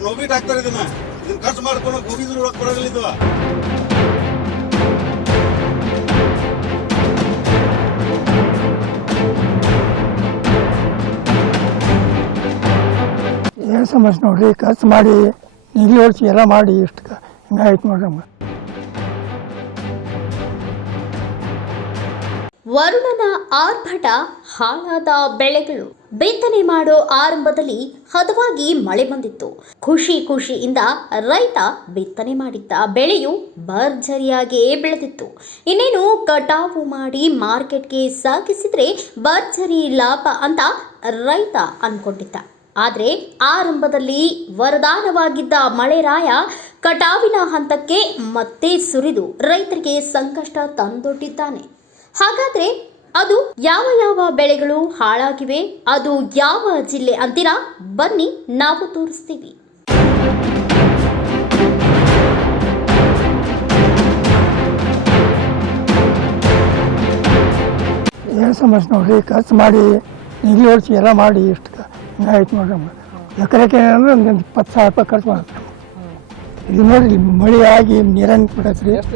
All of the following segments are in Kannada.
ನೋಬಿಟ್ ಹಾಕ್ತಾರೆ ಇದನ್ನ. ಇದನ್ನ ಖರ್ಚು ಮಾಡ್ಕೊಂಡು ಹೋಗಿದ್ರು ರೊಕ್ಕ ಬರೋದಿಲ್ಲ ಇದು ಏನು ಸಮಸ್ಯೆ ನೋಡ್ರಿ? ಖರ್ಚು ಮಾಡಿ ನಿಗ್ಲಿ ಹೊಡ್ಸಿ ಎಲ್ಲ ಮಾಡಿ ಇಷ್ಟು ಹಿಂಗಾಯ್ತು ನೋಡ್ರಿ ನಮ್ಗೆ ವರುಣನ ಆರ್ಭಟ ಹಾಳಾದ ಬೆಳೆಗಳು. ಬಿತ್ತನೆ ಮಾಡೋ ಆರಂಭದಲ್ಲಿ ಹದವಾಗಿ ಮಳೆ ಬಂದಿತ್ತು. ಖುಷಿ ಖುಷಿಯಿಂದ ರೈತ ಬಿತ್ತನೆ ಮಾಡಿದ್ದ ಬೆಳೆಯು ಭರ್ಜರಿಯಾಗಿ ಬೆಳೆದಿತ್ತು. ಇನ್ನೇನು ಕಟಾವು ಮಾಡಿ ಮಾರ್ಕೆಟ್ಗೆ ಸಾಗಿಸಿದ್ರೆ ಭರ್ಜರಿ ಲಾಭ ಅಂತ ರೈತ ಅನ್ಕೊಂಡಿದ್ದ. ಆದರೆ ಆರಂಭದಲ್ಲಿ ವರದಾನವಾಗಿದ್ದ ಮಳೆರಾಯ ಕಟಾವಿನ ಹಂತಕ್ಕೆ ಮತ್ತೆ ಸುರಿದು ರೈತರಿಗೆ ಸಂಕಷ್ಟ ತಂದೊಡ್ಡಿದ್ದಾನೆ. ಹಾಗಾದ್ರೆ ಅದು ಯಾವ ಯಾವ ಬೆಳೆಗಳು ಹಾಳಾಗಿವೆ? ಅದು ಯಾವ ಜಿಲ್ಲೆ ಅಂತೀರಾ? ಬನ್ನಿ ನಾವು ತೋರಿಸ್ತೀವಿ. ಏನು ಸಮಸ್ಯೆ ನೋಡ್ರಿ ಖರ್ಚು ಮಾಡಿ ನಿಗ್ಲಿ ಹೊಡ್ಸಿ ಎಲ್ಲ ಮಾಡಿ ಇಷ್ಟು ಆಯ್ತು ನೋಡ್ರಮ್ಮ ಎಕರೆಗೆ ಏನಂದ್ರೆ ಒಂದು ಇಪ್ಪತ್ತು ಸಾವಿರ ರೂಪಾಯಿ ಖರ್ಚು ಮಾಡ್ತಾರೆ ಇದು ನೋಡ್ರಿ ಮಳೆ ಆಗಿ ನೀರನ್ನು ಬಿಡತ್ರಿ ಎರಡು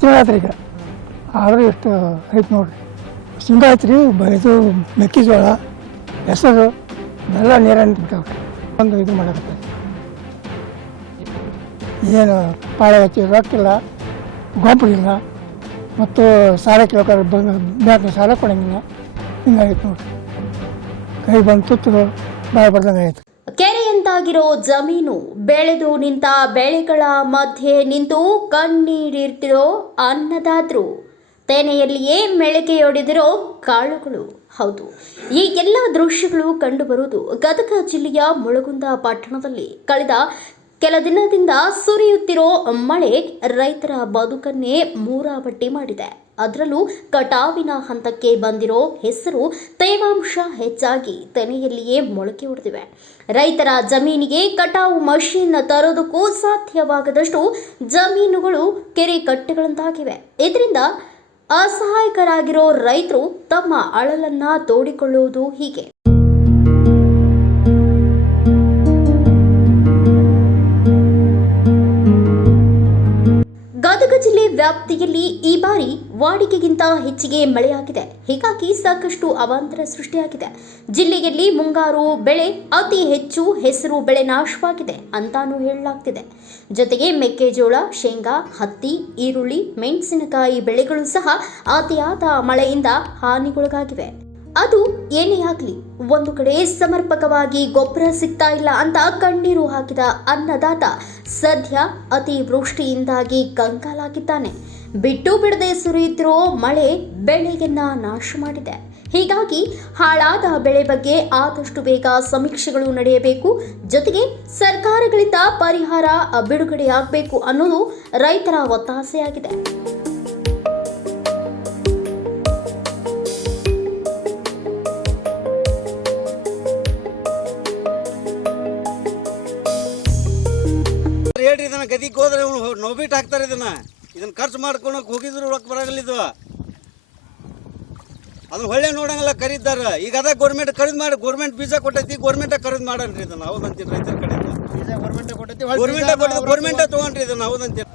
ತಿಂಗಳು ಆತ್ರಿ ಈಗ. ಆದ್ರೆ ಎಷ್ಟು ಐತೆ ನೋಡ್ರಿ. ಶೇಂಗಾ ರೀ ಇದು ಮೆಕ್ಕೆಜೋಳ, ಹೆಸರು ಎಲ್ಲ ನೀರನ್ನು ತಿಂತಾವ್ರಿ ಒಂದು ಇದು ಮಾಡಕತ್ತೆ ಏನು ಪಾಳೆ ಹಚ್ಚಿ ರೊಕ್ಕಿಲ್ಲ ಗೊಬ್ಬರಿಲ್ಲ ಮತ್ತು ಸಾಲ ಕೇಳ್ತಾರೆ ಬ್ಯಾಂಕ್ ಸಾಲ ಕೊಡಂಗಿಲ್ಲ. ಹಿಂಗಾಗಿತ್ತು ನೋಡ್ರಿ. ಕೈ ಬಂದು ತುತ್ತು ಬಾಯ್ ಬರ್ದಂಗೆ ಆಯ್ತು. ಕೆರೆಯಂತಾಗಿರೋ ಜಮೀನು ಬೆಳೆದು ನಿಂತ ಬೆಳೆಗಳ ಮಧ್ಯೆ ನಿಂತು ಕಣ್ಣೀರಿರ್ತಿರೋ ಅನ್ನದಾದ್ರು ತೆನೆಯಲ್ಲಿಯೇ ಮೆಳಕೆಯೊಡೆದಿರೋ ಕಾಳುಗಳು. ಹೌದು, ಈ ಎಲ್ಲ ದೃಶ್ಯಗಳು ಕಂಡುಬರುವುದು ಗದಗ ಜಿಲ್ಲೆಯ ಮುಳಗುಂದ ಪಟ್ಟಣದಲ್ಲಿ. ಕಳೆದ ಕೆಲ ದಿನದಿಂದ ಸುರಿಯುತ್ತಿರೋ ಮಳೆ ರೈತರ ಬದುಕನ್ನೇ ಮೂರಾಬಟ್ಟಿ ಮಾಡಿದೆ. ಅದರಲ್ಲೂ ಕಟಾವಿನ ಹಂತಕ್ಕೆ ಬಂದಿರೋ ಹೆಸರು ತೇವಾಂಶ ಹೆಚ್ಚಾಗಿ ತೆನೆಯಲ್ಲಿಯೇ ಮೊಳಕೆ ಹೊಡೆದಿವೆ ರೈತರ ಜಮೀನಿಗೆ ಕಟಾವು ಮಷೀನ್ ತರೋದಕ್ಕೂ ಸಾಧ್ಯವಾಗದಷ್ಟು ಜಮೀನುಗಳು ಕೆರೆ ಕಟ್ಟೆಗಳಂತಾಗಿವೆ. ಇದರಿಂದ ಅಸಹಾಯಕರಾಗಿರೋ ರೈತರು ತಮ್ಮ ಅಳಲನ್ನ ತೋಡಿಕೊಳ್ಳುವುದು ಹೀಗೆ. ವ್ಯಾಪ್ತಿಯಲ್ಲಿ ಈ ಬಾರಿ ವಾಡಿಕೆಗಿಂತ ಹೆಚ್ಚಿಗೆ ಮಳೆಯಾಗಿದೆ. ಹೀಗಾಗಿ ಸಾಕಷ್ಟು ಅವಾಂತರ ಸೃಷ್ಟಿಯಾಗಿದೆ. ಜಿಲ್ಲೆಯಲ್ಲಿ ಮುಂಗಾರು ಬೆಳೆ ಅತಿ ಹೆಚ್ಚು ಹೆಸರು ಬೆಳೆ ನಾಶವಾಗಿದೆ ಅಂತಾನೂ ಹೇಳಲಾಗ್ತಿದೆ. ಜೊತೆಗೆ ಮೆಕ್ಕೆಜೋಳ, ಶೇಂಗಾ, ಹತ್ತಿ, ಈರುಳ್ಳಿ, ಮೆಣಸಿನಕಾಯಿ ಬೆಳೆಗಳು ಸಹ ಅತಿಯಾದ ಮಳೆಯಿಂದ ಹಾನಿಗೊಳಗಾಗಿವೆ. ಅದು ಏನೇ ಆಗಲಿ, ಒಂದು ಕಡೆ ಸಮರ್ಪಕವಾಗಿ ಗೊಬ್ಬರ ಸಿಗ್ತಾ ಇಲ್ಲ ಅಂತ ಕಣ್ಣೀರು ಹಾಕಿದ ಅನ್ನದಾತ ಸದ್ಯ ಅತಿವೃಷ್ಟಿಯಿಂದಾಗಿ ಕಂಗಾಲಾಗಿದ್ದಾನೆ. ಬಿಟ್ಟು ಬಿಡದೆ ಸುರಿಯುತ್ತಿರೋ ಮಳೆ ಬೆಳೆಯನ್ನ ನಾಶ ಮಾಡಿದೆ. ಹೀಗಾಗಿ ಹಾಳಾದ ಬೆಳೆ ಬಗ್ಗೆ ಆದಷ್ಟು ಬೇಗ ಸಮೀಕ್ಷೆಗಳು ನಡೆಯಬೇಕು. ಜೊತೆಗೆ ಸರ್ಕಾರಗಳಿಂದ ಪರಿಹಾರ ಬಿಡುಗಡೆಯಾಗಬೇಕು ಅನ್ನೋದು ರೈತರ ಒತ್ತಾಸೆಯಾಗಿದೆ. ಇದನ್ನ ಗದಿಗೆ ಹೋದ್ರೆ ಇವ್ನು ನೋಬಿಟ್ ಹಾಕ್ತಾರೆ ಇದನ್ನ. ಇದನ್ನ ಖರ್ಚು ಮಾಡ್ಕೊಂಡು ಹೋಗಿದ್ರು ರೊಕ್ಕ ಇದು. ಅದನ್ನ ಒಳ್ಳೆ ನೋಡಂಗಲ್ಲ ಕರೀತಾರ. ಈಗ ಅದ ಗೌರ್ಮೆಂಟ್ ಖರೀದಿ ಮಾಡಿ ಗೌರ್ಮೆಂಟ್ ಬೀಜ ಕೊಟ್ಟೈತಿ ಗೌರ್ಮೆಂಟ್ ಖರೀದಿ ಮಾಡನ್ರಿ ಇದನ್ನ. ಹೌದಂತೀರಿ ರೈತರ ಕಡೆ ಗೌರ್ಮೆಂಟ್ ಕೊಟ್ಟೈತಿ ಗೌರ್ಮೆಂಟ್ ಕೊಟ್ಟೈತಿ ಗೌರ್ಮೆಂಟ್ ತಗೊಂಡ್ರಿ ಇದನ್ನ. ಹೌದಂತೀರಿ